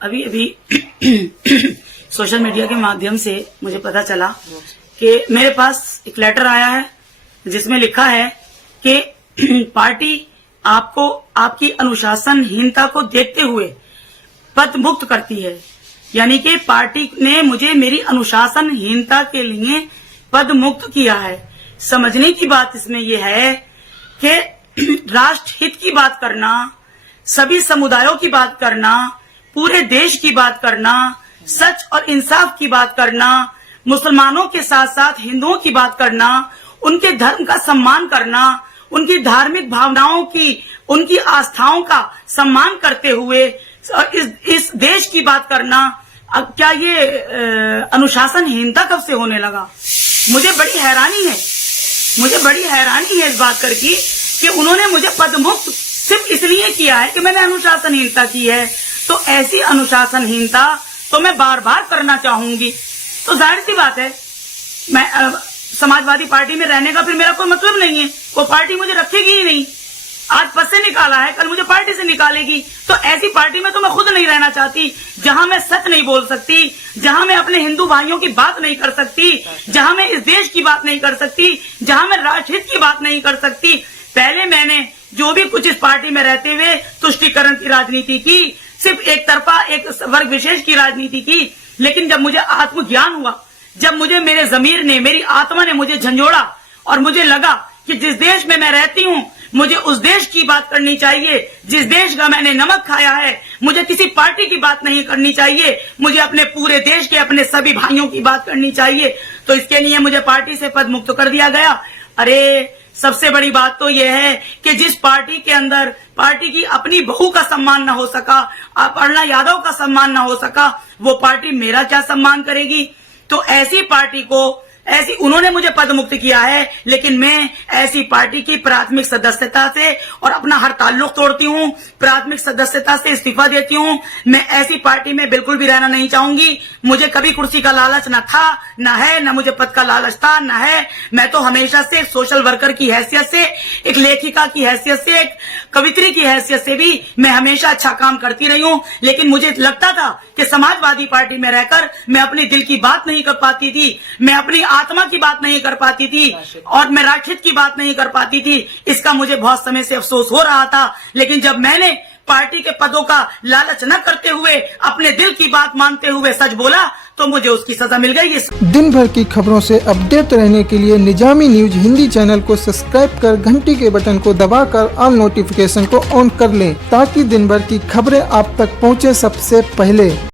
अभी अभी social media के माध्यम से मुझे पता चला कि मेरे पास एक लेटर आया है जिसमें लिखा है कि पार्टी आपको आपकी अनुशासनहीनता को देखते हुए पद मुक्त करती है। यानी कि पार्टी ने मुझे मेरी अनुशासनहीनता के लिए पद मुक्त किया है। समझने की बात इसमें यह है कि राष्ट्र हित की बात करना, सभी समुदायों की बात करना, पूरे देश की बात करना, सच और इंसाफ की बात करना, मुसलमानों के साथ साथ हिंदुओं की बात करना, उनके धर्म का सम्मान करना, उनकी धार्मिक भावनाओं की, उनकी आस्थाओं का सम्मान करते हुए और इस देश की बात करना, अब क्या ये अनुशासनहीनता कब से होने लगा? मुझे बड़ी हैरानी है इस बात करके कि उन्होंने मुझे पद मुक्त सिर्फ इसलिए किया है कि मैंने अनुशासनहीनता की है। तो ऐसी अनुशासनहीनता तो मैं बार बार करना चाहूंगी। तो जाहिर सी बात है, मैं समाजवादी पार्टी में रहने का फिर मेरा कोई मतलब नहीं है। वो पार्टी मुझे रखेगी ही नहीं। आज पद से निकाला है, कल मुझे पार्टी से निकालेगी। तो ऐसी पार्टी में तो मैं खुद नहीं रहना चाहती, जहां मैं सच नहीं बोल सकती, जहां मैं अपने हिंदू भाइयों की बात नहीं कर सकती, जहां मैं इस देश की बात नहीं कर सकती, जहां मैं राष्ट्रहित की बात नहीं कर सकती। पहले मैंने जो भी कुछ इस पार्टी में रहते हुए तुष्टीकरण की राजनीति की, सिर्फ एक तरफा एक वर्ग विशेष की राजनीति की। लेकिन जब मुझे आत्मज्ञान हुआ, जब मुझे मेरे जमीर ने, मेरी आत्मा ने मुझे झंझोड़ा और मुझे लगा कि जिस देश में मैं रहती हूँ मुझे उस देश की बात करनी चाहिए, जिस देश का मैंने नमक खाया है, मुझे किसी पार्टी की बात नहीं करनी चाहिए, मुझे अपने पूरे देश के, अपने सभी भाइयों की बात करनी चाहिए। तो इसके लिए मुझे पार्टी से पद मुक्त कर दिया गया। अरे सबसे बड़ी बात तो यह है कि जिस पार्टी के अंदर पार्टी की अपनी बहू का सम्मान न हो सका, अपर्णा यादव का सम्मान न हो सका, वो पार्टी मेरा क्या सम्मान करेगी? तो ऐसी पार्टी को, ऐसी उन्होंने मुझे पद मुक्त किया है, लेकिन मैं ऐसी पार्टी की प्राथमिक सदस्यता से और अपना हर ताल्लुक तोड़ती हूँ, प्राथमिक सदस्यता से इस्तीफा देती हूँ। मैं ऐसी पार्टी में बिल्कुल भी रहना नहीं चाहूंगी। मुझे कभी कुर्सी का लालच न था, न है, न मुझे पद का लालच था, न है। मैं तो हमेशा से सोशल वर्कर की हैसियत से, एक लेखिका की हैसियत से, एक कवित्री की हैसियत से भी मैं हमेशा अच्छा काम करती रही हूँ। लेकिन मुझे लगता था कि समाजवादी पार्टी में रहकर मैं अपने दिल की बात नहीं कर पाती थी, मैं अपनी आत्मा की बात नहीं कर पाती थी और मैं राष्ट्रहित की बात नहीं कर पाती थी। इसका मुझे बहुत समय से अफसोस हो रहा था। लेकिन जब मैंने पार्टी के पदों का लालच न करते हुए अपने दिल की बात मानते हुए सच बोला तो मुझे उसकी सजा मिल गई। दिन भर की खबरों से अपडेट रहने के लिए निजामी न्यूज हिंदी चैनल को सब्सक्राइब कर घंटी के बटन को दबाकर ऑल नोटिफिकेशन को ऑन कर लें, ताकि दिन भर की खबरें आप तक पहुंचे सबसे पहले।